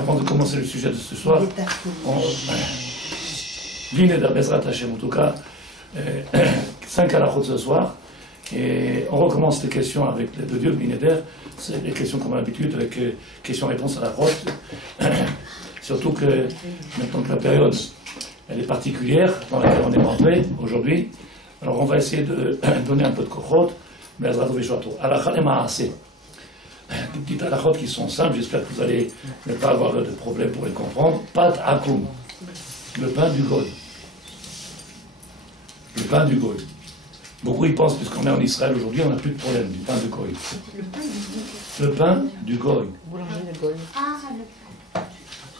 avant de commencer le sujet de ce soir, L'ineder Bezrat Hashem, en tout cas, 5 halachot ce soir, et on recommence les questions avec les deux dieux de l'Ineder, c'est les questions comme d'habitude, avec questions-réponses à la route. Surtout que maintenant que la période elle est particulière dans laquelle on est rentré aujourd'hui, alors on va essayer de donner un peu de kochot, mais à Zrato Veshoato. Halakha et Maaseh. Des petites halachot qui sont simples, j'espère que vous allez ne pas avoir de problème pour les comprendre. Pat Akum, le pain du Goy. Le pain du Goy. Beaucoup y pensent, puisqu'on est en Israël aujourd'hui, on n'a plus de problème du pain du Goy. Le pain du Goy. Boulanger de Goy. Ah,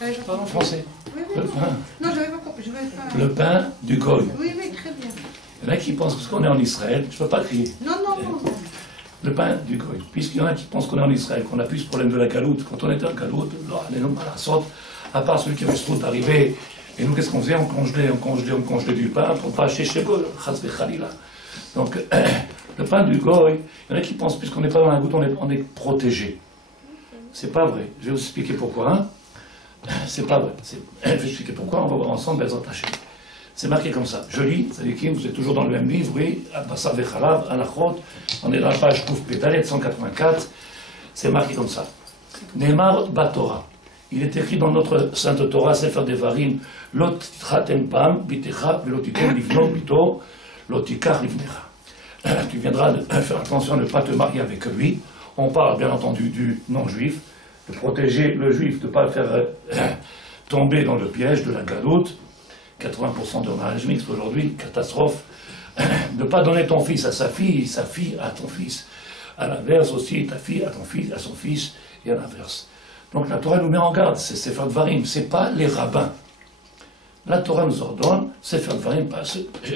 je parle en français. Oui, oui. Le pain. Non, je vais pas. Le pain du Goy. Oui, oui, très bien. Il y en a qui pensent, parce qu'on est en Israël, je ne peux pas crier. Non, non, non. Le pain du Goy. Puisqu'il y en a qui pensent qu'on est en Israël, qu'on n'a plus ce problème de la galoute. Quand on était en galoute, à part celui qui avait ce trou d'arriver, et nous, qu'est-ce qu'on faisait? On congelait du pain pour ne pas acheter chez Goy, chas v'chalila. Donc, le pain du Goy, il y en a qui pensent, puisqu'on n'est pas dans la goutte, on est protégé. C'est pas vrai. Je vais vous expliquer pourquoi. Hein. C'est pas vrai. Je vais expliquer pourquoi. On va voir ensemble les attachés. C'est marqué comme ça. Je lis, Sadikim, vous êtes toujours dans le même livre, oui, Abbasar Vechalav, Halachot, on est dans la page Kouf Pédalet 184, c'est marqué comme ça. Neymar Batora. Il est écrit dans notre Sainte Torah, Sefer Devarim, Lot Titchatem Pam, Bitecha, Velotitem Livno, Bito, Lotikach Livnecha. Tu viendras faire attention à ne pas te marier avec lui. On parle bien entendu du non-juif, de protéger le juif, de ne pas le faire tomber dans le piège de la galoute. 80% de mariage mixte aujourd'hui, catastrophe. Ne pas donner ton fils à sa fille à ton fils. À l'inverse aussi, ta fille à ton fils, à son fils, et à l'inverse. Donc la Torah nous met en garde, c'est Sefer Dvarim, c'est pas les rabbins. La Torah nous ordonne, Sefer Dvarim,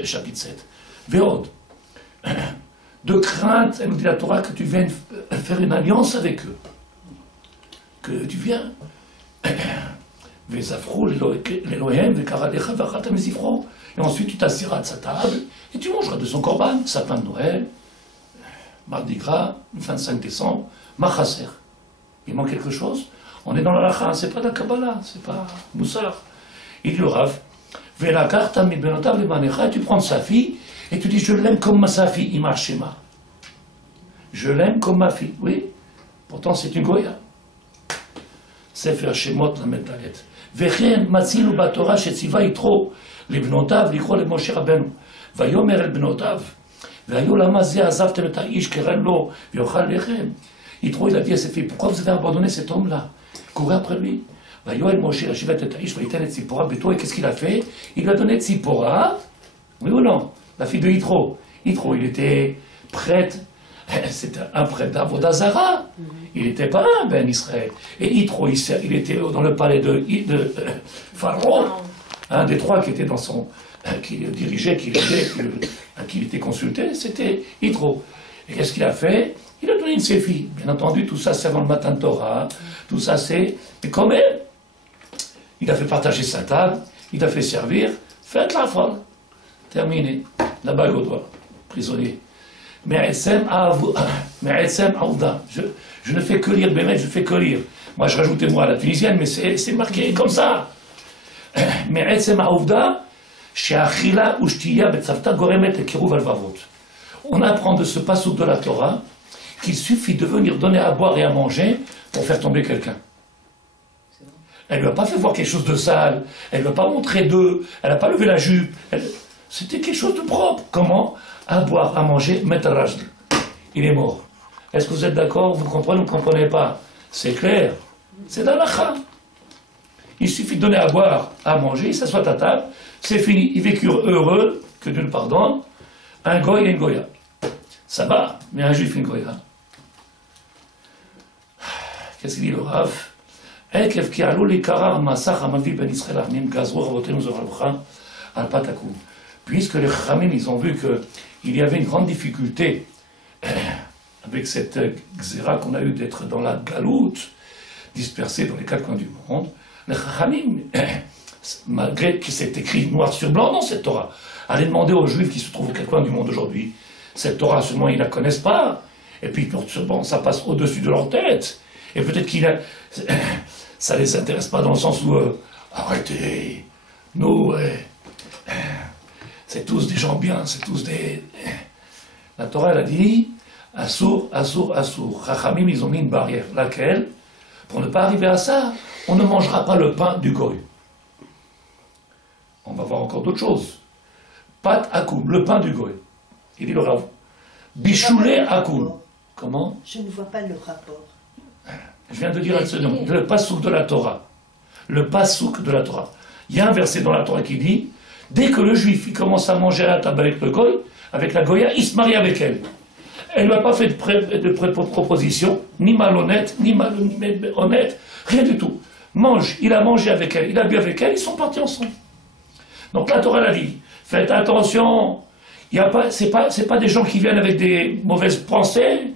chapitre 7. Véod. De crainte, elle nous dit la Torah, que tu viennes faire une alliance avec eux. Que tu viens. Et ensuite tu t'assiras de sa table et tu mangeras de son korban, sapin de Noël, Mardi Gras, 25 décembre, Machaser. Il manque quelque chose? On est dans la lacha, c'est pas de la Kabbalah, c'est pas Moussar. Il dit le Rav, et tu prends sa fille et tu dis je l'aime comme sa fille, Ima Shema. Je l'aime comme ma fille, oui. Pourtant c'est une Goya. Sefer Shemot la Metalet. וכן מצינו בתורה שציווה יתרו לבנותיו לקרוא למשה רבנו ויאמר אל בנותיו והיו למה זה עזבתם את האיש קרן לו ויאכל לחם. יתרו il a dit à ses filles, pourquoi vous avez abandonné cet homme-là? Courez après lui. ויואל משה ישיבת את האיש וייתן את ציפורה ביתו. Et qu'est-ce qu'il a fait? Il lui a donné Tzipora, oui ou non? La fille de Yitro. Yitro, il était prêtre. C'était un prêtre d'Avodah Zara. Il n'était pas un ben Israël. Et Yitro, il était dans le palais de Pharaon. Un des trois qui était dans son. Qui le dirigeait, qui était consulté, c'était Yitro. Et qu'est-ce qu'il a fait? Il a donné une de ses filles. Bien entendu, tout ça c'est avant le matin de Torah. Tout ça c'est. Mais quand même, il a fait partager sa table, il a fait servir. Faites la folle. Terminé. La bague au doigt. Prisonnier. Mais je ne fais que lire, Bémet, je fais que lire. Moi, je rajoutais moi à la tunisienne, mais c'est marqué comme ça. On apprend de ce passouk de la Torah qu'il suffit de venir donner à boire et à manger pour faire tomber quelqu'un. Elle ne lui a pas fait voir quelque chose de sale, elle ne lui a pas montré d'eux, elle n'a pas levé la jupe. C'était quelque chose de propre. Comment? À boire, à manger, mettre rajd. Il est mort. Est-ce que vous êtes d'accord? Vous comprenez ou vous ne comprenez pas? C'est clair. C'est d'Alacha. Il suffit de donner à boire, à manger, il s'assoit à table, c'est fini. Ils vécurent heureux, que Dieu le pardonne, un goy et une goya. Ça va, mais un juif et une goya. Qu'est-ce qu'il dit le Rav? Puisque les Chachamim, ils ont vu qu'il y avait une grande difficulté avec cette xéra qu'on a eu d'être dans la galoute, dispersée dans les quatre coins du monde, les Chachamim, malgré que c'est écrit noir sur blanc dans cette Torah, allaient demander aux Juifs qui se trouvent aux quatre coins du monde aujourd'hui, cette Torah, seulement ils ne la connaissent pas, et puis bon, ça passe au-dessus de leur tête, et peut-être ça les intéresse pas dans le sens où, arrêtez, nous, c'est tous des gens bien, c'est tous des... La Torah, elle a dit, Assour, Assour, Assour. Chachamim, ils ont mis une barrière. Laquelle? Pour ne pas arriver à ça, on ne mangera pas le pain du goy. On va voir encore d'autres choses. Pat akoum, le pain du goy. Il dit le Rav. Bichoulé akoum. Comment? Je ne vois pas le rapport. Je viens de dire le pasouk de la Torah. Le pasouk de la Torah. Il y a un verset dans la Torah qui dit, dès que le juif il commence à manger à la table avec le goy, avec la goya, il se marie avec elle. Elle ne lui a pas fait de proposition, ni malhonnête, ni malhonnête, rien du tout. Mange, il a mangé avec elle, il a bu avec elle, ils sont partis ensemble. Donc la Torah l'a dit, faites attention, c'est pas des gens qui viennent avec des mauvaises pensées,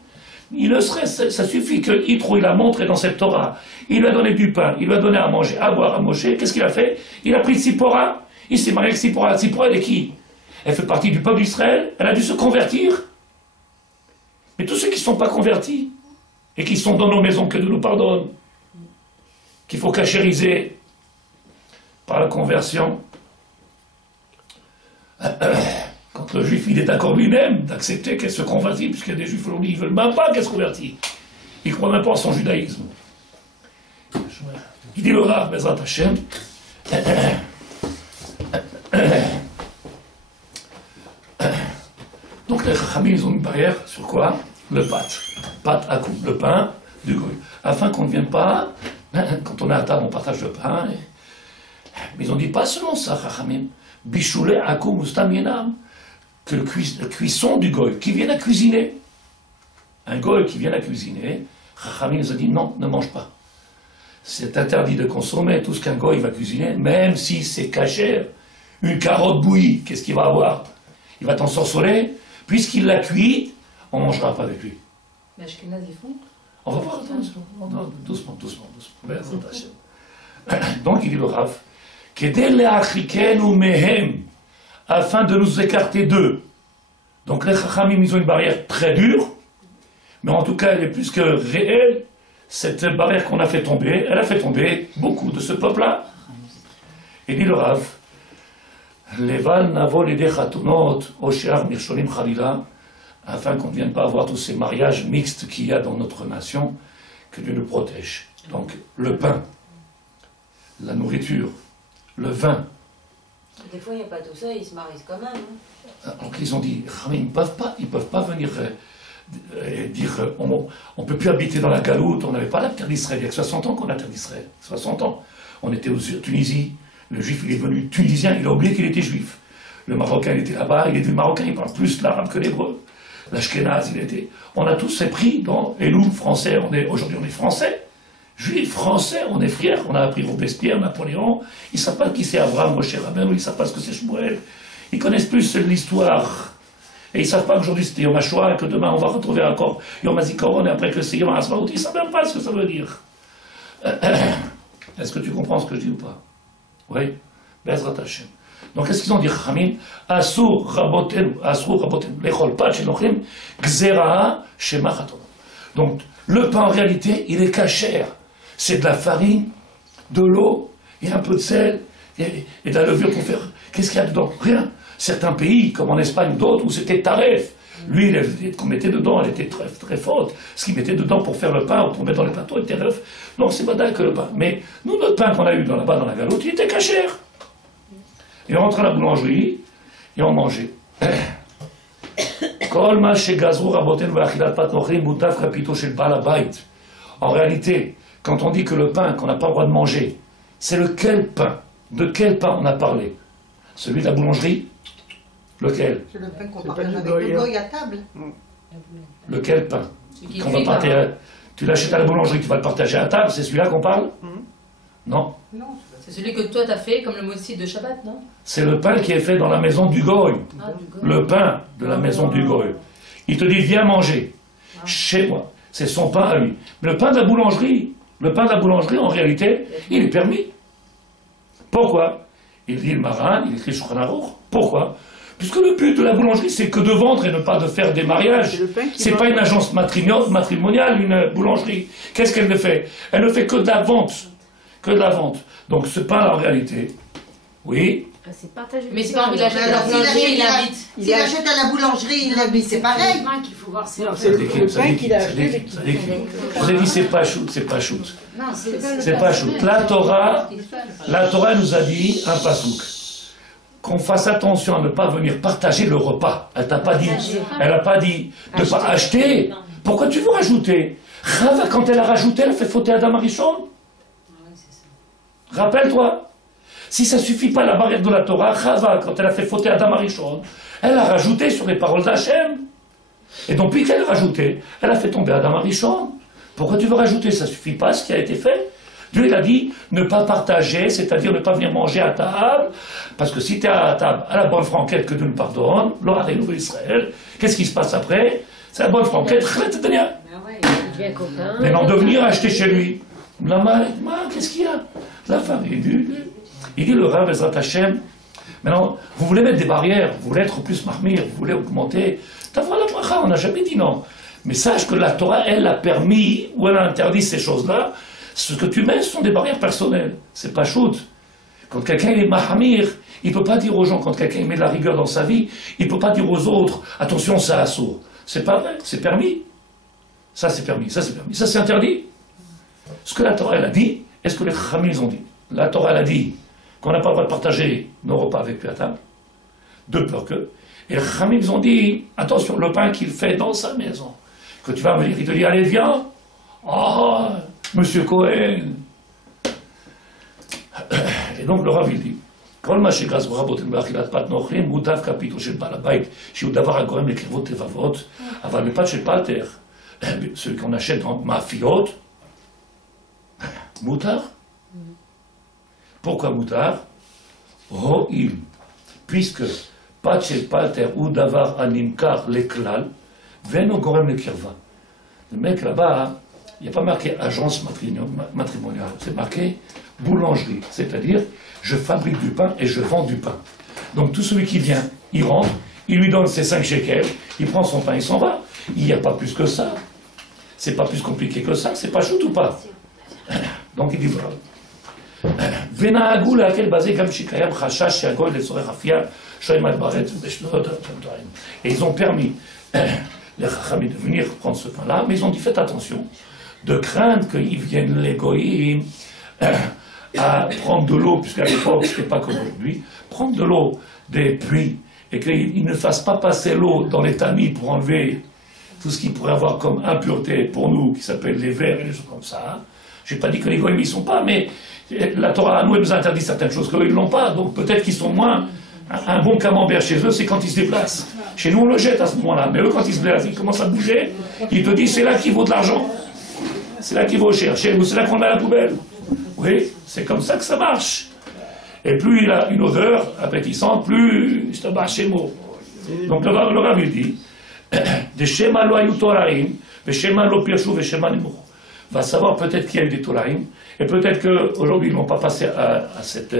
il le serait, ça suffit que Yitro, il a montré dans cette Torah, il lui a donné du pain, il lui a donné à manger, à boire, à manger, qu'est-ce qu'il a fait? Il a pris Tzipora, il s'est marié avec Tzipora. Tzipora, elle est qui? Elle fait partie du peuple d'Israël, elle a dû se convertir. Mais tous ceux qui ne sont pas convertis, et qui sont dans nos maisons, que Dieu nous pardonne, qu'il faut cachériser par la conversion, quand le juif il est d'accord lui-même d'accepter qu'elle se convertit, puisqu'il y a des juifs aujourd'hui, ils ne veulent même pas qu'elle se convertisse. Ils ne croient même pas en son judaïsme. Il dit le Rav, Bezrat Hashem, donc les Chachamim, ils ont une barrière sur quoi? Le pat akoum, le pain du goy. Afin qu'on ne vienne pas, quand on est à table, on partage le pain. Mais ils ont dit pas seulement ça, Chachamim. Bichoulé akoum ustam yenam, que la cuisson du goy, qui vient à cuisiner. Un goy qui vient à cuisiner, Chachamim nous a dit non, ne mange pas. C'est interdit de consommer tout ce qu'un goy va cuisiner, même si c'est cachère. Une carotte bouillie, qu'est-ce qu'il va avoir? Il va t'ensorceler. Puisqu'il l'a cuit, on ne mangera pas avec lui. Mais Ashkenaz, ils font? On va voir, doucement. Donc il dit le Rav, afin de nous écarter d'eux. Donc les Chachamim, ils ont une barrière très dure, mais en tout cas elle est plus que réelle. Cette barrière qu'on a fait tomber, elle a fait tomber beaucoup de ce peuple-là. Et dit le Rav, Leval navo l'idée chatunot, osher mirsholim chalila, afin qu'on ne vienne pas avoir tous ces mariages mixtes qu'il y a dans notre nation, que Dieu nous protège. Donc le pain, la nourriture, le vin. Des fois il n'y a pas tout ça, ils se marient quand même. Hein. Donc ils ont dit, ils ne peuvent pas venir dire, on ne peut plus habiter dans la galoute, on n'avait pas la terre d'Israël, il y a que 60 ans qu'on a la terre d'Israël, 60 ans. On était en Tunisie. Le juif, il est devenu tunisien, il a oublié qu'il était juif. Le marocain, il était là-bas, il est devenu marocain, il parle plus l'arabe que l'hébreu. L'ashkénaze, il était... On a tous ces prix, et nous, français, aujourd'hui on est français. Juifs, français, on est fiers, on a appris Robespierre, Napoléon. Ils ne savent pas qui c'est Abraham, Moshe Rabbeinu, ils ne savent pas ce que c'est Shmuel. Ils connaissent plus l'histoire. Et ils ne savent pas qu'aujourd'hui c'était Yom HaShoah, que demain on va retrouver encore Yom HaZikaron, et après que c'est Yom HaAtzmaut. Ils ne savent même pas ce que ça veut dire. Est-ce que tu comprends ce que je dis ou pas? Oui, Bezrat Hashem. Donc qu'est-ce qu'ils ont dit, Chachamim? Asur raboten, lechol pat shenochim, gzera shema chatonot. Donc le pain en réalité, il est cachère. C'est de la farine, de l'eau, et un peu de sel, et de la levure pour faire. Qu'est-ce qu'il y a dedans? Rien. Certains pays, comme en Espagne ou d'autres, où c'était taref. L'huile qu'on mettait dedans, elle était très, très forte. Ce qu'ils mettaient dedans pour faire le pain ou pour mettre dans les plateaux était neuf. Non, c'est pas dingue que le pain. Mais nous, notre pain qu'on a eu là-bas dans la galoute, il était cachère. Et on rentrait à la boulangerie et on mangeait. En réalité, quand on dit que le pain qu'on n'a pas le droit de manger, c'est lequel pain? De quel pain on a parlé? Celui de la boulangerie? Lequel? C'est le pain qu'on partage avec le goy à table. Lequel pain? Tu l'achètes à la boulangerie, tu vas le partager à table, c'est celui-là qu'on parle? Non. C'est celui que toi t'as fait comme le motzi de Shabbat, non? C'est le pain qui est fait dans la maison du goy. Le pain de la maison du goy. Il te dit, viens manger chez moi. C'est son pain à lui. Mais le pain de la boulangerie, en réalité, il est permis. Pourquoi? Il dit le Maran, il écrit Shulchan Aruch. Pourquoi? Puisque le but de la boulangerie, c'est que de vendre et ne pas de faire des mariages. C'est pas une agence matrimoniale, une boulangerie. Qu'est-ce qu'elle ne fait? Elle ne fait que de la vente. que de la vente. Donc ce pain, en réalité, oui. C'est partagé. Mais c'est pas envie d'achèter à la boulangerie, il habite. S'il achète à la boulangerie, il habite, c'est pareil. C'est le pain qu'il faut voir. C'est le pain qu'il a acheté. Je vous ai dit, c'est pas shoot, c'est pas shoot. Non, c'est pas shoot. La Torah nous a dit un pasouk. Qu'on fasse attention à ne pas venir partager le repas. Elle t'a pas dit. Elle n'a pas dit de ne pas acheter. Pourquoi tu veux rajouter? Chava, quand elle a rajouté, elle a fait fauter Adam Arishon. Rappelle-toi. Si ça ne suffit pas la barrière de la Torah, Chava, quand elle a fait fauter Adam Arishon, elle a rajouté sur les paroles d'Hachem. Et donc, puis qu'elle a rajouté, elle a fait tomber Adam Arishon. Pourquoi tu veux rajouter? Ça ne suffit pas ce qui a été fait. Dieu, il a dit ne pas partager, c'est-à-dire ne pas venir manger à table, parce que si tu es à table à la bonne franquette que Dieu nous pardonne, l'Oraïnou Israël, qu'est-ce qui se passe après? C'est la bonne franquette, mais non, de venir acheter chez lui. Qu'est-ce qu'il y a? La femme, il dit le Rav Ezrat Hashem, maintenant, vous voulez mettre des barrières, vous voulez être plus marmire, vous voulez augmenter, on n'a jamais dit non. Mais sache que la Torah, elle a permis, ou elle a interdit ces choses-là. Ce que tu mets, ce sont des barrières personnelles. C'est pas shoot. Quand quelqu'un est mahamir, il ne peut pas dire aux gens, quand quelqu'un met de la rigueur dans sa vie, il ne peut pas dire aux autres, attention, ça assourd. C'est pas vrai, c'est permis. Ça c'est permis, ça c'est permis. Ça c'est interdit. Ce que la Torah elle a dit, est-ce que les Chachamim ont dit? La Torah elle a dit qu'on n'a pas le droit de partager nos repas avec lui à table, de peur que. Et les Chachamim ont dit, attention, le pain qu'il fait dans sa maison, que tu vas venir, il te dit, allez viens. Oh, Monsieur Cohen. Et donc le Rav il dit, כל מה שגז רבותינו באכילת פת נוכלים הוא דווקא פיתו של בעל הבית, שהוא דבר הגורם לקרבות לבבות, אבל בפת של פלטר, celui qu'on achète dans מאפיות, מותר. Pourquoi מותר? הואיל, puisque פת של פלטר הוא דבר הנמכר לכלל, ואינו גורם לקרבה. Le mec là-bas, il n'y a pas marqué agence matrimoniale, c'est marqué boulangerie, c'est-à-dire je fabrique du pain et je vends du pain. Donc tout celui qui vient, il rentre, il lui donne ses 5 shekels, il prend son pain, il s'en va. Il n'y a pas plus que ça. C'est pas plus compliqué que ça, c'est pas chouette ou pas. Donc il dit voilà. Et ils ont permis les Chachamim de venir prendre ce pain-là, mais ils ont dit faites attention, de craindre qu'ils viennent les goïms à prendre de l'eau, puisqu'à l'époque c'était pas comme aujourd'hui, prendre de l'eau des puits et qu'ils ne fassent pas passer l'eau dans les tamis pour enlever tout ce qui pourrait avoir comme impureté pour nous, qui s'appelle les vers et les choses comme ça. Je n'ai pas dit que les goïms ils sont pas, mais la Torah à nous elle nous interdit certaines choses qu'eux ils n'ont pas, donc peut-être qu'ils sont moins. Un bon camembert chez eux, c'est quand ils se déplacent. Chez nous, on le jette à ce moment-là. Mais eux, quand ils se déplacent, ils commencent à bouger. Ils te disent, c'est là qu'il vaut de l'argent. C'est là qu'il vaut cher. Chez nous, c'est là qu'on met à la poubelle. Oui, c'est comme ça que ça marche. Et plus il a une odeur appétissante, plus je te bats chez moi. Donc le Rav il dit, des schémas lo ayu toraim, des schémas lo pirshu, des schémas nimoch. Va savoir peut-être qu'il y a eu des toraim, et peut-être qu'aujourd'hui ils n'ont pas passé à cette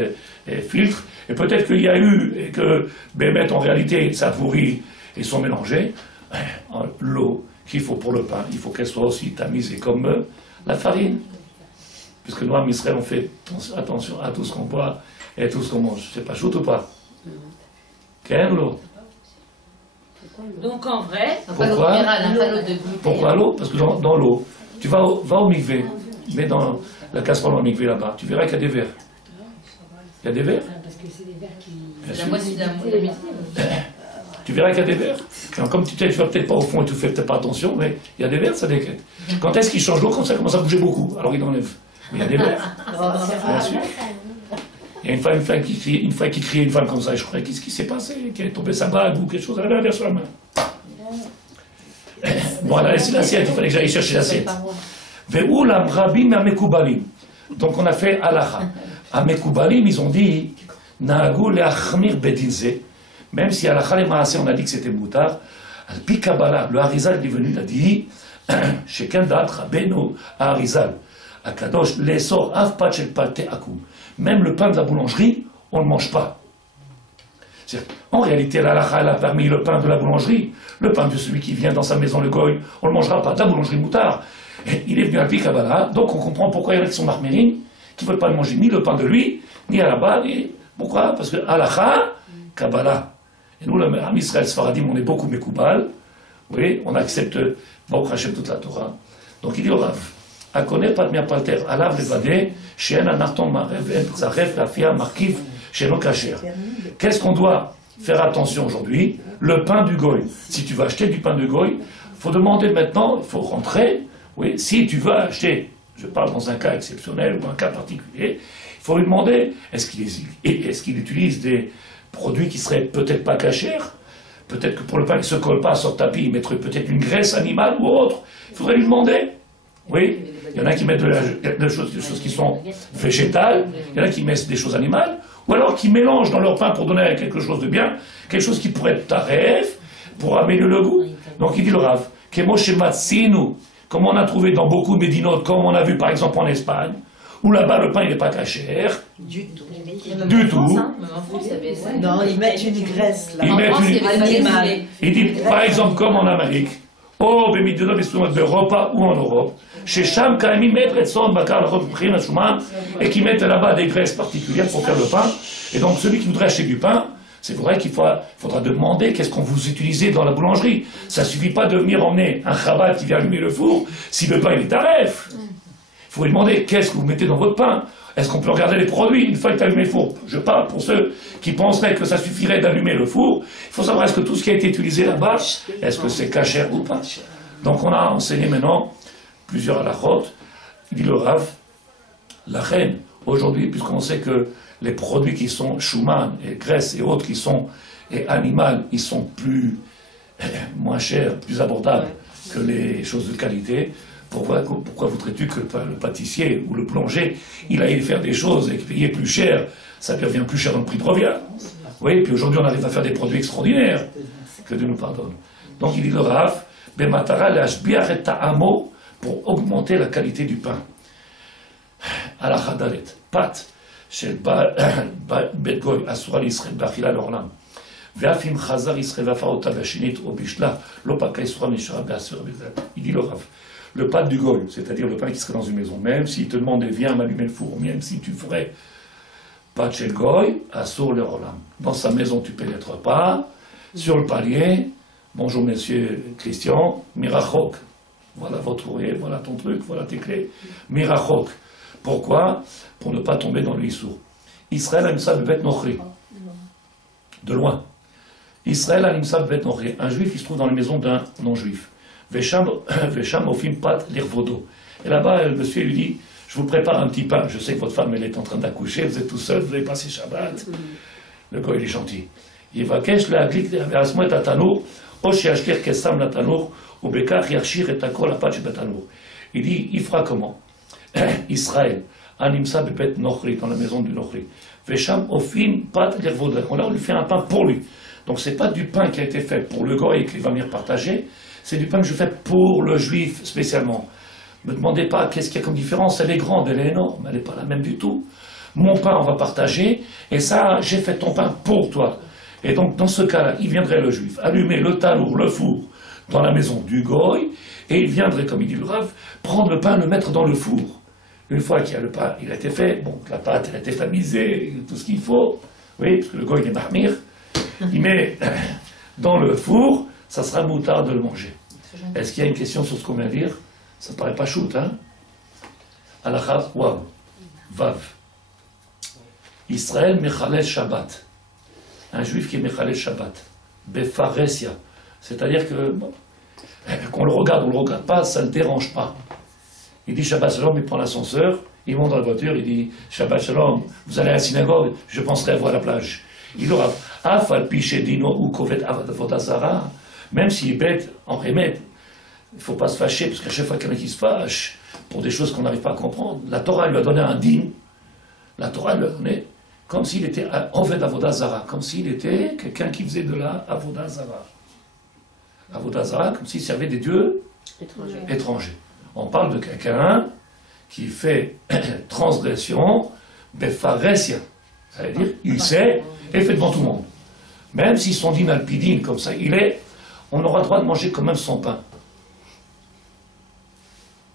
filtre. Et peut-être qu'il y a eu, et que Bémet, en réalité, ça pourrit et sont mélangés. L'eau qu'il faut pour le pain, il faut qu'elle soit aussi tamisée comme la farine. Puisque nous, en Israël, on fait attention à tout ce qu'on boit et tout ce qu'on mange. C'est pas chouette ou pas? Quelle l'eau? Donc en vrai, pourquoi l'eau? Parce que dans l'eau, tu vas au mikvé, mets dans la casserole au mikvé là-bas, tu verras qu'il y a des verres. Il y a des verres? Parce que c'est des verres qui... La moitié de la Tu verras qu'il y a des verres. Alors, comme tu vas peut-être pas au fond et tu fais peut-être pas attention, mais il y a des verres, ça déquête. Quand est-ce qu'il change l'eau? Quand ça commence à bouger beaucoup. Alors il enlève. Mais il y a des verres. Bien sûr. Il y a une femme qui criait une femme comme ça, et je croyais qu'est-ce qui s'est passé? Qu'elle est tombée sa bague ou quelque chose, elle avait un verre sur la main. Bon, elle a laissé l'assiette, il fallait que j'aille chercher l'assiette. Ve'ulam rabim amekubalim. Donc on a fait halacha. À Mekoubalim, ils ont dit Na'agou le'achmir bedinze, même si à la Khalemaase on a dit que c'était moutard, Al-Pi Kabbalah, le Harizal est venu, il a dit Sheken da'at Rabbeinu Harizal, Akadosh le'esor av pat shel palte akum. Même le pain de la boulangerie, on ne mange pas. En réalité, la halakha a permis le pain de la boulangerie, le pain de celui qui vient dans sa maison, le goy, on ne le mangera pas, de la boulangerie moutard. Et il est venu à Al-Pi Kabbalah, donc on comprend pourquoi il y en a qui sont marmérines, qui ne veulent pas manger ni le pain de lui, ni à la bas, ni... Pourquoi? Parce que halakha, Kabbalah. Et nous, le Am Israël Sfaradim, on est beaucoup Mekoubal. Oui, on accepte Baruch Hashem toute la Torah. Donc il dit au Rav, Akone Padmia Palter, Alav Levade, She'en Anarton Marev, En Tzaref, Lafia, Markif, She'no Kacher. Qu'est-ce qu'on doit faire attention aujourd'hui? Le pain du Goy. Si tu veux acheter du pain de Goy, il faut demander maintenant, il faut rentrer. Oui, si tu veux acheter, je parle dans un cas exceptionnel ou un cas particulier, il faut lui demander, est-ce qu'il utilise des produits qui seraient peut-être pas cachers? Peut-être que pour le pain qui ne se colle pas sur le tapis, il mettrait peut-être une graisse animale ou autre. Il faudrait lui demander. Oui, il y en a qui mettent des choses qui sont végétales, il y en a qui mettent des choses animales, ou alors qui mélangent dans leur pain pour donner quelque chose de bien, quelque chose qui pourrait être taref, pour améliorer le goût. Donc il dit le Rav, comme on a trouvé dans beaucoup de médinotes, comme on a vu par exemple en Espagne, où là-bas le pain il n'est pas cachère. Du tout. Du tout. Non, ils mettent une graisse là. Ils mettent animale. Il dit par exemple comme en Amérique, au Bémidino d'Europe ou en Europe, chez Cham Kaimim Metretson Bakar et qui mettent là-bas des graisses particulières pour faire le pain. Et donc celui qui voudrait acheter du pain, c'est vrai qu'il faudra demander qu'est-ce qu'on vous utilisez dans la boulangerie. Ça ne suffit pas de venir emmener un khabat qui vient allumer le four si le pain il est taref. Il faut lui demander qu'est-ce que vous mettez dans votre pain. Est-ce qu'on peut regarder les produits une fois que tu as allumé le four? Je parle pour ceux qui penseraient que ça suffirait d'allumer le four. Il faut savoir est-ce que tout ce qui a été utilisé là-bas, est-ce que c'est caché ou pas. Donc on a enseigné maintenant plusieurs halachot. Il dit le Rav, la reine, aujourd'hui, puisqu'on sait que les produits qui sont chouman et graisse et autres qui sont animales, ils sont moins chers, plus abordables que les choses de qualité. Pourquoi voudrais-tu que le pâtissier ou le plombier, il aille faire des choses et payer plus cher, ça devient plus cher dans le prix de revient. Oui, puis aujourd'hui on arrive à faire des produits extraordinaires. Que Dieu nous pardonne. Donc il dit le Rav, Bematara l'ashbiach et ta'amo, pour augmenter la qualité du pain. À la chadalet, pat, chez Bet Goy, asura l'Israël, b'achila l'orlam. Ve'afim chazar Israël v'afarota b'shinit ou bishla, l'opaka isura mishra b'asura b'zat. Il dit le Rav. Le pain du Goy, c'est-à-dire le pain qui serait dans une maison, même s'il te demandait viens m'allumer le four, même si tu ferais pas chez le Goy, assur le rolam. Dans sa maison tu pénètres pas, sur le palier, bonjour monsieur Christian, mirachok. Voilà votre courrier, voilà ton truc, voilà tes clés. Mirachok. Pourquoi? Pour ne pas tomber dans l'issour. Israël a ça bebet nochri. De loin. Israël a ça bebet nochri. Un juif qui se trouve dans la maison d'un non-juif. Vesham ofim pat l'irvodo. Et là-bas, le monsieur lui dit, je vous prépare un petit pain. Je sais que votre femme, elle est en train d'accoucher, vous êtes tout seul, vous allez passer Shabbat. Le gars, il est gentil. Il va cacher la glique verasmo et atanour, o sheashkir kesam la tanour, ou bekach yarshir et akol apach betanour. Il dit, il fera comment? Israël, animsa bebet nochri, dans la maison du nochri. Vesham ofim pat l'irvodo. On lui fait un pain pour lui. Donc c'est pas du pain qui a été fait pour le goy et qu'il va venir partager. C'est du pain que je fais pour le juif spécialement. Ne me demandez pas qu'est-ce qu'il y a comme différence, elle est grande, elle est énorme, elle n'est pas la même du tout. Mon pain, on va partager, et ça, j'ai fait ton pain pour toi. Et donc, dans ce cas-là, il viendrait le juif allumer le talour, le four, dans la maison du goy, et il viendrait, comme il dit le Rav, prendre le pain, le mettre dans le four. Une fois qu'il y a le pain, il a été fait, bon, la pâte, elle a été tamisée, tout ce qu'il faut, oui, parce que le goy, il est mahmir, il met dans le four, ça sera moutard de le manger. Est-ce qu'il y a une question sur ce qu'on vient de dire? Ça ne paraît pas shoot, hein? Alachat, wav, vav. Israël mechalel Shabbat. Un juif qui est mechalel Shabbat. Befaresia. C'est-à-dire que, bon, qu'on le regarde ou on ne le regarde pas, ça ne le dérange pas. Il dit Shabbat Shalom, il prend l'ascenseur, il monte dans la voiture, il dit Shabbat Shalom, vous allez à la synagogue, je penserai à vous à la plage. Il aura Afal Pichedino ou Kovet Avodazara. Même s'il est bête, en remède, il ne faut pas se fâcher, parce qu'à chaque fois qu'il y en a qui se fâche pour des choses qu'on n'arrive pas à comprendre, la Torah lui a donné un din, la Torah lui a donné comme s'il était Oved Avodazara, comme s'il était quelqu'un qui faisait de la Avodazara. Avodazara, comme s'il servait des dieux étrangers. On parle de quelqu'un qui fait transgression, befaresia, c'est-à-dire il sait et fait devant tout le monde. Même si son din alpidine, comme ça il est, on aura le droit de manger quand même son pain.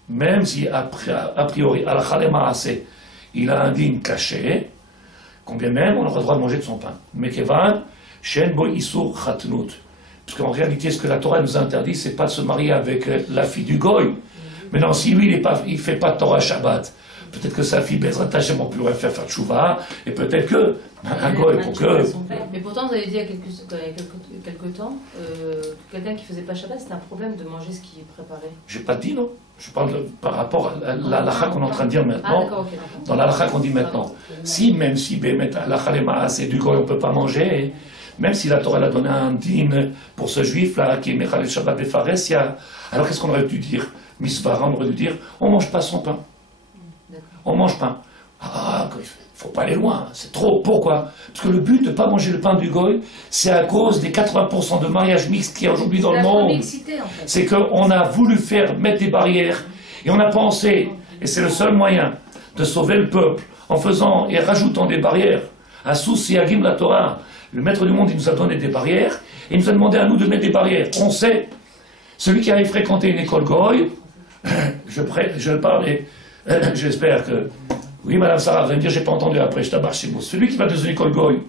Même si, a priori, al-Khalema assez, il a un dîme caché, combien même on aura le droit de manger de son pain. Mais Kevan, Shen Bo Isur Khatnut. Parce qu'en réalité, ce que la Torah nous interdit, c'est pas de se marier avec la fille du Goy. Maintenant, si lui, il ne fait pas de Torah Shabbat, peut-être que sa fille, Bezrat Hashem, on pourrait faire tchouva, et peut-être que, un Goy, pour que... Mais pourtant, vous avez dit il y a quelques temps, quelqu'un qui ne faisait pas Shabbat, c'était un problème de manger ce qui est préparé. J'ai pas dit, non. Je parle par rapport à l'halakha qu'on est en train de dire maintenant. Ah, d'accord, ok, d'accord. Dans l'halakha qu'on dit maintenant. Si, même si, l'halakha lema, c'est du Goy, on ne peut pas manger, même si la Torah a donné un dîme pour ce juif-là, qui est Mechal Shabbat Befaresia, alors qu'est-ce qu'on aurait dû dire? Misvara, on aurait dû dire, on ne mange pas son pain. On ne mange pas. Ah, il ne faut pas aller loin, c'est trop. Pourquoi? Parce que le but de ne pas manger le pain du Goy, c'est à cause des 80% de mariages mixtes qu'il y a aujourd'hui dans le monde. En fait. C'est qu'on a voulu mettre des barrières, et on a pensé, et c'est le seul moyen de sauver le peuple, en faisant et rajoutant des barrières. Asous Siagim la Torah, le maître du monde, il nous a donné des barrières, et il nous a demandé à nous de mettre des barrières. On sait, celui qui arrive fréquenter une école Goy, je parle et j'espère que... Oui, Madame Sarah, vous allez me dire, j'ai pas entendu après, je tabarre chez vous. Celui qui va dans une école Goy,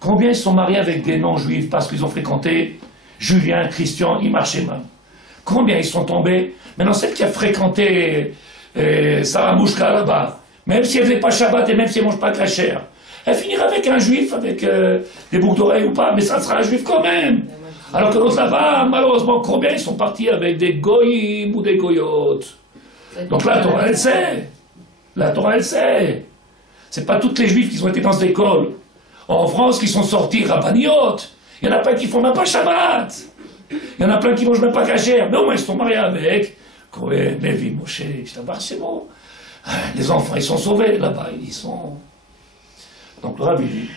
combien ils sont mariés avec des non-juifs parce qu'ils ont fréquenté Julien, Christian, Imar Shema? Combien ils sont tombés? Maintenant, celle qui a fréquenté Sarah Mouchka là-bas, même si elle ne fait pas Shabbat et même si elle ne mange pas kasher, elle finira avec un juif, avec des boucles d'oreilles ou pas, mais ça sera un juif quand même. Alors que l'autre là-bas, malheureusement, combien ils sont partis avec des goyim ou des goyotes? Donc la Torah, elle sait. La Torah, elle sait. C'est pas toutes les juifs qui ont été dans cette école. En France, qui sont sortis rabbaniotes. Il y en a plein qui font même pas Shabbat. Il y en a plein qui mangent même pas kasher. Mais au moins, ils sont mariés avec Cohen, Lévi, Moshe, c'est bon. Les enfants, ils sont sauvés là-bas. Ils sont... Donc le rabbi dit,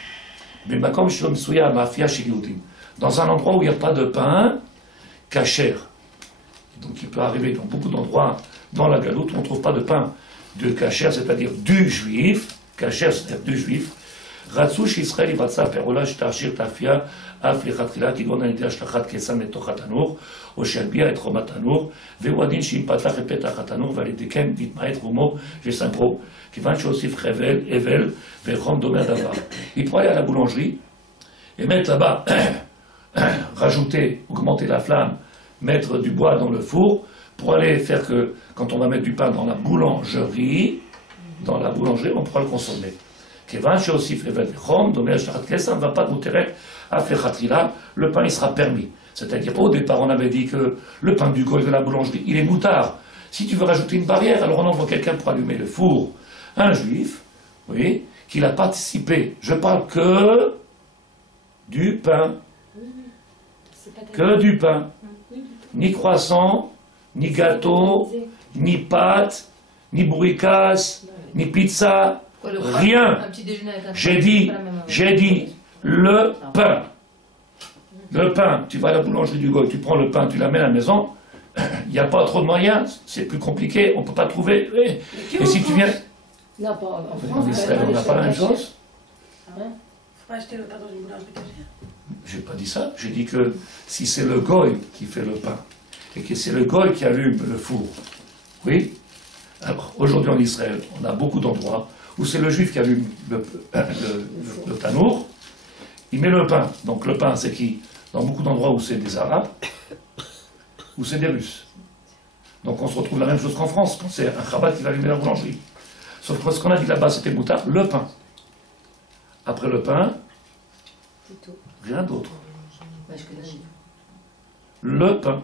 dans un endroit où il n'y a pas de pain, kasher. Donc il peut arriver dans beaucoup d'endroits dans la galoute où on ne trouve pas de pain de kasher, c'est-à-dire du juif, kasher c'est-à-dire du juif. Ratsush Israël Ivatsa Perola Shtashir Tafia Af Lechatchila Kigon Al Yedei Ashlachat Kesam Letach HaTanur או שיגביה את חום התנור, והוא הדין שאם פתח את פתח התנור ועל ידי כן תתמעט רומו וסמכו, כיוון שהוסיף חבל, אבל וחום דומה הדבר. Il pourrait aller à la boulangerie et mettre là-bas, rajouter, augmenter la flamme, mettre du bois dans le four, pour aller faire que, quand on va mettre du pain dans la boulangerie, on pourra le consommer. כיוון שהוסיף אבל וחום דומה השלכת קסם, והפת מותרת אף לכתחילה, le pain il sera permis. C'est-à-dire, au départ, on avait dit que le pain du goy de la boulangerie, il est moutard. Si tu veux rajouter une barrière, alors on envoie quelqu'un pour allumer le four. Un juif, oui, qui a participé. Je parle que du pain. Que du pain. Ni croissant, ni gâteau, ni pâte, ni bourricasse, ni pizza, rien. J'ai dit le pain. Le pain, tu vas à la boulangerie du goy, tu prends le pain, tu l'amènes à la maison, il n'y a pas trop de moyens, c'est plus compliqué, on ne peut pas trouver. Et si tu viens... Non, pas en En France. Israël, on n'a pas la même chose. Il ne faut pas acheter le pain dans une boulangerie cachère. Je n'ai pas dit ça, j'ai dit que si c'est le goy qui fait le pain, et que c'est le goy qui allume le four, oui, alors aujourd'hui en Israël, on a beaucoup d'endroits où c'est le juif qui allume le tanour, il met le pain. Donc le pain, c'est qui? Dans beaucoup d'endroits où c'est des Arabes, où c'est des Russes. Donc on se retrouve la même chose qu'en France, quand c'est un Chabad qui va allumer la boulangerie. Sauf que ce qu'on a dit là-bas, c'était moutard, le pain. Après le pain, rien d'autre. Le pain.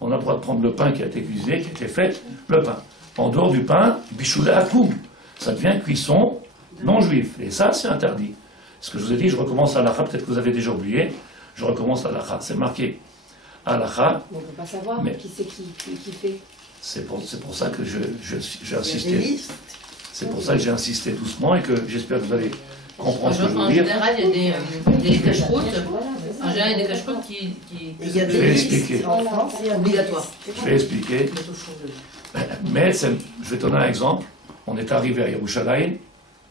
On a le droit de prendre le pain qui a été cuisiné, qui a été fait, le pain. En dehors du pain, bichoulé à koum. Ça devient cuisson non juif. Et ça, c'est interdit. Ce que je vous ai dit, je recommence à l'Acha, peut-être que vous avez déjà oublié, je recommence à l'Acha. C'est marqué à l'Acha. On ne peut pas savoir qui c'est qui fait. C'est pour ça que j'ai insisté. C'est pour ça que j'ai insisté doucement et que j'espère que vous allez comprendre ce que je veux dire. En général, il y a des cache-routes. En général, il y a des cache-routes qui Il y a Je vais expliquer. sont obligatoires. Je vais expliquer. Mais je vais te donner un exemple. On est arrivé à Yerushalayim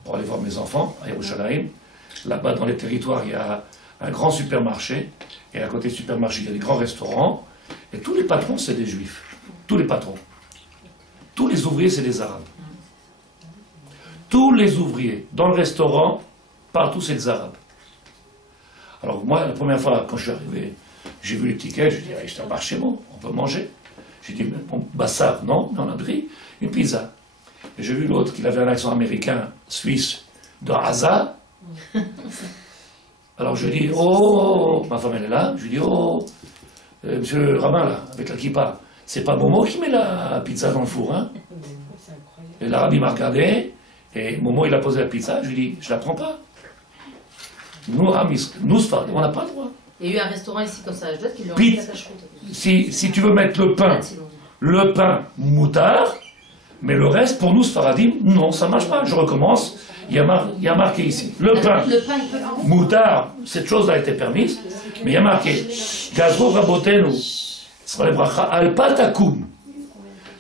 pour aller voir mes enfants à Yerushalayim. Là-bas, dans les territoires, il y a un grand supermarché. Et à côté du supermarché, il y a des grands restaurants. Et tous les patrons, c'est des juifs. Tous les patrons. Tous les ouvriers, c'est des arabes. tous les ouvriers dans le restaurant, partout c'est des Arabes. Alors moi, la première fois, quand je suis arrivé, j'ai vu les tickets, j'ai dit, c'est un marché bon, on peut manger. J'ai dit, bon, bassard, non, mais on a pris une pizza. Et j'ai vu l'autre, qui avait un accent américain, suisse, de Haza. Alors je lui dis, oh, ma femme elle est là, je lui dis, oh, monsieur le rabbin là, avec la kippa, c'est pas Momo qui met la pizza dans le four, hein? Et l'arabe il m'a regardé, et Momo il a posé la pizza, je lui dis, je la prends pas. Nous, on n'a pas le droit. Il y a eu un restaurant ici comme ça à Ashdod qui lui a enlevé la cache-route. Si tu veux mettre le pain moutard, mais le reste, pour nous, Sfaradim, non, ça ne marche pas. Je recommence, il y a marqué ici. Le pain moutard, cette chose a été permise, mais il y a marqué Gazro Rabotenu, Alpat Akum,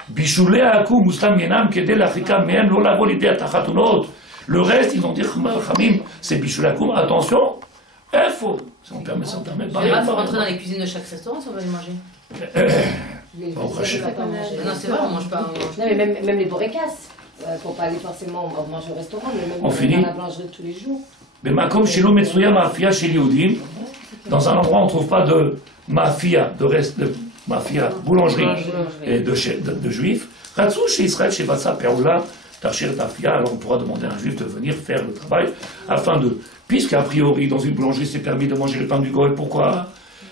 Bishule Akum, Muslam Yenam, Kedel Afrika, Mehem, Lola Volide, Atachatunot. Le reste, ils ont dit, Khamim, c'est Bishule Akum, attention, il faut. Ça me permet de parler. Il faut rentrer dans les cuisines de chaque restaurant si on va les manger. Non, c'est vrai, on mange pas. Non, mais même les borécasses. Faut pas aller forcément manger au restaurant, mais même dans la blancherie tous les jours. Mais comme chez nous, Metsuya, Mafia, chez Yehudim, dans un endroit où on ne trouve pas de mafia, de mafia, boulangerie et de juifs, Ratzou, chez Israël, chez Vatsa, Peroula, Tachir, Tafia, alors on pourra demander à un juif de venir faire le travail afin de. Puisqu'a priori, dans une boulangerie, c'est permis de manger le pain du goy. Pourquoi?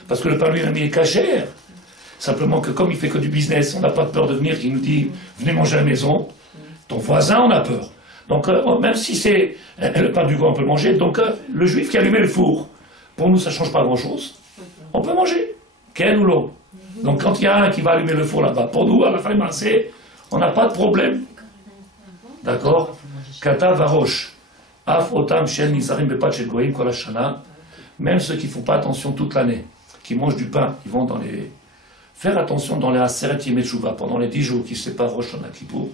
Parce que le pain lui-même, il est cachère. Simplement que comme il fait que du business, on n'a pas peur de venir, il nous dit, venez manger à la maison. Ton voisin, on a peur. Donc, même si c'est le pain du goy, on peut le manger. Donc, le juif qui a allumé le four, pour nous, ça ne change pas grand-chose. On peut manger. Quel ou l'eau. Donc, quand il y a un qui va allumer le four là-bas, pour nous, à la fin du marché, on n'a pas de problème. D'accord? Kata varoche. Af otam shen nizarim bepat shel goyim kol hashana. Même ceux qui ne font pas attention toute l'année, qui mangent du pain, ils vont dans les... Faire attention dans les Aseret Yemei Teshuva, pendant les 10 jours qui séparent Rosh Hashanah Kippour,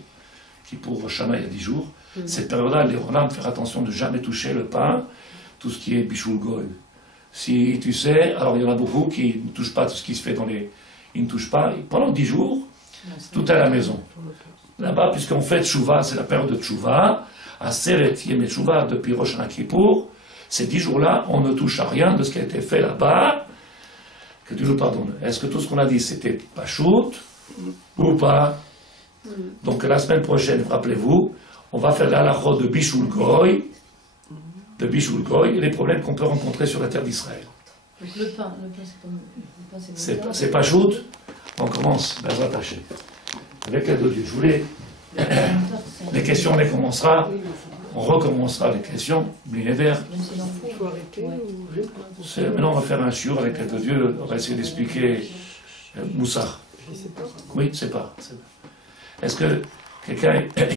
Rosh Hashanah il y a 10 jours, cette période-là, les Rolam, faire attention de ne jamais toucher le pain, tout ce qui est Bishul Goy. Si tu sais, alors il y en a beaucoup qui ne touchent pas tout ce qui se fait dans les... Ils ne touchent pas, et pendant 10 jours, tout est à la maison. Là-bas, puisqu'on fait Teshuva, c'est la période de Teshuva, Aseret Yemei Teshuva, depuis Rosh Hashanah Kippour, ces 10 jours-là, on ne touche à rien de ce qui a été fait là-bas. Que Dieu nous pardonne. Est-ce que tout ce qu'on a dit, c'était Pachout ou pas? Donc la semaine prochaine, rappelez-vous, on va faire la halachot de Bishul Goy, et les problèmes qu'on peut rencontrer sur la terre d'Israël. Donc le pain c'est Pachout. On commence, ben rattaché. Avec l'aide de Dieu. Je voulais... les questions, on les commencera. On recommencera les questions. Blinéver. Maintenant, on va faire un shiur avec l'aide de Dieu. On va essayer d'expliquer Moussar. Oui, c'est pas. Est-ce que quelqu'un...